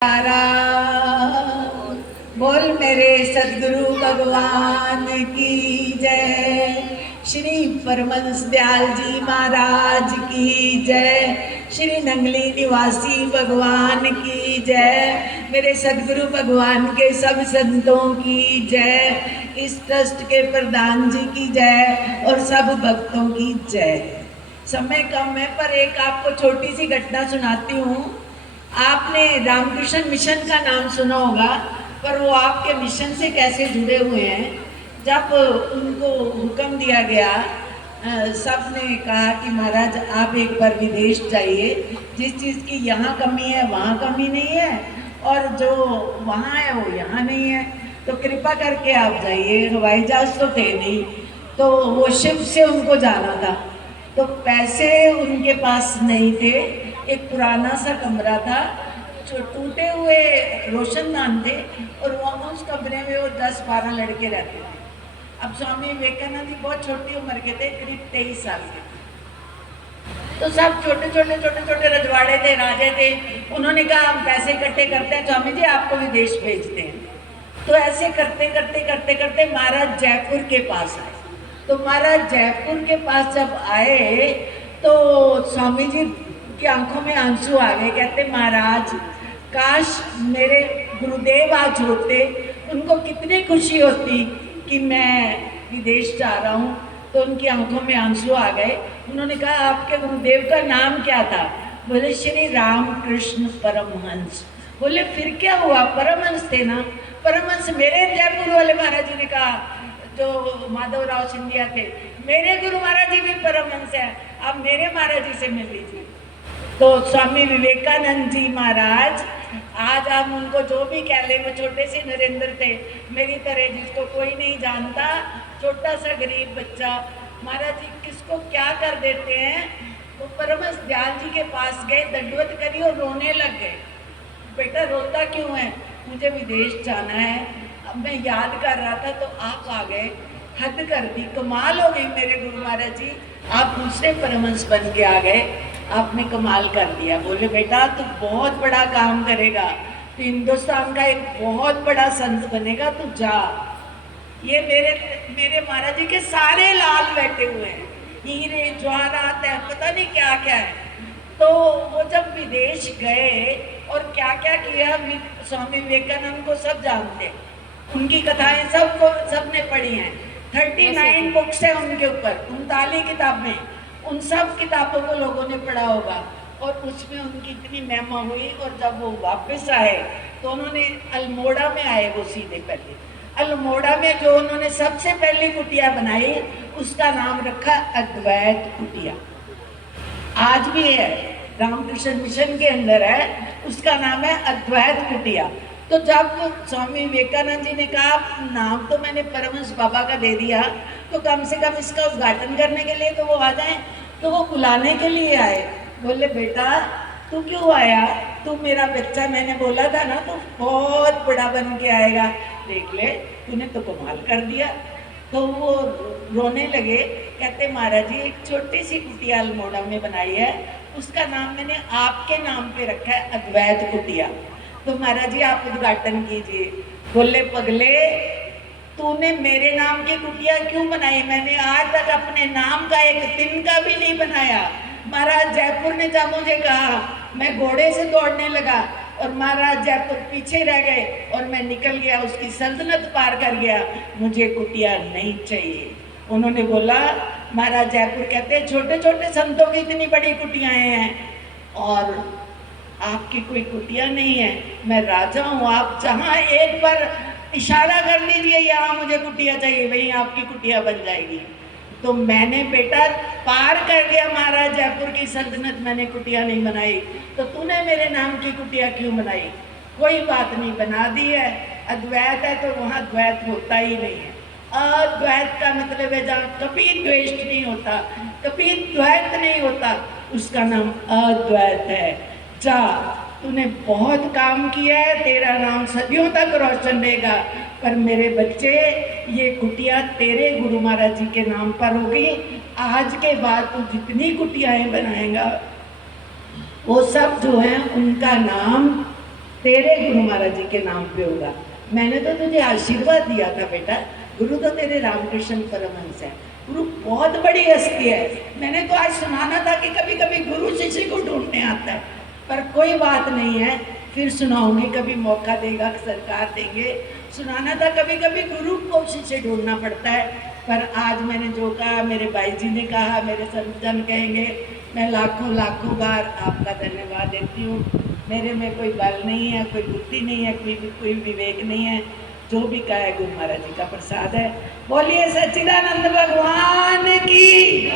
तारा बोल मेरे सदगुरु भगवान की जय। श्री परमहंस दयाल जी महाराज की जय। श्री नंगली निवासी भगवान की जय। मेरे सदगुरु भगवान के सब संतों की जय। इस ट्रस्ट के प्रधान जी की जय और सब भक्तों की जय। समय कम है पर एक आपको छोटी सी घटना सुनाती हूँ। आपने रामकृष्ण मिशन का नाम सुना होगा, पर वो आपके मिशन से कैसे जुड़े हुए हैं। जब उनको हुक्म दिया गया, सब ने कहा कि महाराज आप एक बार विदेश जाइए, जिस चीज़ की यहाँ कमी है वहाँ कमी नहीं है और जो वहाँ है वो यहाँ नहीं है, तो कृपा करके आप जाइए। हवाई जहाज तो थे नहीं, तो वो शिप से उनको जाना था, तो पैसे उनके पास नहीं थे। एक पुराना सा कमरा था, जो टूटे हुए रोशनदान थे और वो उस कमरे में वो 10-12 लड़के रहते थे। अब स्वामी विवेकानंद जी बहुत छोटी उम्र के थे, करीब 23 साल के थे। तो सब छोटे छोटे रजवाड़े थे, राजे थे। उन्होंने कहा हम पैसे इकट्ठे करते हैं स्वामी जी, आपको विदेश भेजते हैं। तो ऐसे करते महाराज जयपुर के पास आए। तो महाराज जयपुर के पास जब आए तो स्वामी जी की आंखों में आंसू आ गए। कहते महाराज काश मेरे गुरुदेव आज होते, उनको कितनी खुशी होती कि मैं विदेश जा रहा हूँ। तो उनकी आंखों में आंसू आ गए। उन्होंने कहा आपके गुरुदेव का नाम क्या था? बोले श्री रामकृष्ण परमहंस। बोले फिर क्या हुआ, परमहंस थे ना। परमहंस मेरे जयपुर वाले महाराज जी ने कहा, जो माधवराव सिंधिया थे, मेरे गुरु महाराज जी भी परमहंस है, आप मेरे महाराज जी से मिल लीजिए। तो स्वामी विवेकानंद जी महाराज, आज हम उनको जो भी कह लें, वो छोटे से नरेंद्र थे मेरी तरह, जिसको कोई नहीं जानता, छोटा सा गरीब बच्चा। महाराज जी किसको क्या कर देते हैं। वो परमहंस दयाल जी के पास गए, दंडवत करी और रोने लग गए। बेटा रोता क्यों है? मुझे विदेश जाना है। अब मैं याद कर रहा था तो आप आ गए, हद कर दी, कमाल हो गई मेरे गुरु महाराज जी। आप दूसरे परमहंस बन के आ गए, आपने कमाल कर दिया। बोले बेटा तू बहुत बड़ा काम करेगा, तू हिंदुस्तान का एक बहुत बड़ा संत बनेगा, तू जा। ये मेरे महाराज जी के सारे लाल बैठे हुए हैं, हीरे जवाहरात है, पता नहीं क्या क्या है। तो वो जब विदेश गए और क्या क्या किया, स्वामी विवेकानंद को सब जानते हैं, उनकी कथाएं सबने पढ़ी हैं। 39 बुक्स है उनके ऊपर, 39 किताबें, उन सब किताबों को लोगों ने पढ़ा होगा। और उसमें उनकी इतनी महिमा हुई। और जब वो वापस आए तो उन्होंने अल्मोड़ा में आए, वो सीधे पहले अल्मोड़ा में जो उन्होंने सबसे पहली कुटिया बनाई, उसका नाम रखा अद्वैत कुटिया। आज भी है, रामकृष्ण मिशन के अंदर है, उसका नाम है अद्वैत कुटिया। तो जब स्वामी विवेकानंद जी ने कहा नाम तो मैंने परमहंस बाबा का दे दिया, तो कम से कम इसका उद्घाटन करने के लिए तो वो आ जाए। तो वो बुलाने के लिए आए। बोले बेटा तू क्यों आया? तू मेरा बच्चा, मैंने बोला था ना तू बहुत बड़ा बन के आएगा, देख ले तूने तो कमाल कर दिया। तो वो रोने लगे। कहते महाराज जी एक छोटी सी कुटिया अल्मोड़ा में बनाई है, उसका नाम मैंने आपके नाम पे रखा है अद्वैत कुटिया, तो महाराज जी आप उद्घाटन कीजिए। बोले पगले तूने मेरे नाम की कुटिया क्यों बनाई? मैंने आज तक अपने नाम का एक दिन का भी नहीं बनाया। महाराज जयपुर ने जब मुझे कहा, मैं घोड़े से दौड़ने लगा और महाराज जयपुर पीछे रह गए और मैं निकल गया, उसकी सल्तनत पार कर गया, मुझे कुटिया नहीं चाहिए। उन्होंने बोला, महाराज जयपुर कहते छोटे छोटे संतों की इतनी बड़ी कुटियाएं हैं और आपकी कोई कुटिया नहीं है। मैं राजा हूँ, आप जहाँ एक बार इशारा कर दीजिए यहाँ मुझे कुटिया चाहिए, वहीं आपकी कुटिया बन जाएगी। तो मैंने बेटा पार कर दिया महाराज जयपुर की सल्तनत, मैंने कुटिया नहीं बनाई, तो तूने मेरे नाम की कुटिया क्यों बनाई? कोई बात नहीं, बना दी है। अद्वैत है तो वहाँ द्वैत होता ही नहीं है। अद्वैत का मतलब है जहाँ कभी द्वेष नहीं होता, कभी द्वैत नहीं होता, उसका नाम अद्वैत है। जा, तूने बहुत काम किया है, तेरा नाम सदियों तक रोशन रहेगा, पर मेरे बच्चे ये कुटिया तेरे गुरु महाराज जी के नाम पर होगी। आज के बाद तू जितनी कुटियाएं बनाएगा वो सब जो है उनका नाम तेरे गुरु महाराज जी के नाम पे होगा। मैंने तो तुझे आशीर्वाद दिया था बेटा, गुरु तो तेरे रामकृष्ण परमहंस है, गुरु बहुत बड़ी हस्ती है। मैंने तो आज सुनाना था कि कभी कभी गुरु शिष्य को ढूंढने आता है, पर कोई बात नहीं है, फिर सुनाऊंगी, कभी मौका देगा सरकार देंगे, सुनाना था। कभी कभी गुरु को शिष्य ढूंढना पड़ता है, पर आज मैंने जो कहा, मेरे भाई जी ने कहा, मेरे संतजन कहेंगे, मैं लाखों लाखों बार आपका धन्यवाद देती हूँ। मेरे में कोई बल नहीं है, कोई बुद्धि नहीं है, कोई विवेक नहीं है, जो भी कहा है गुरु महाराज जी का प्रसाद है। बोलिए सच्चिदानंद भगवान की।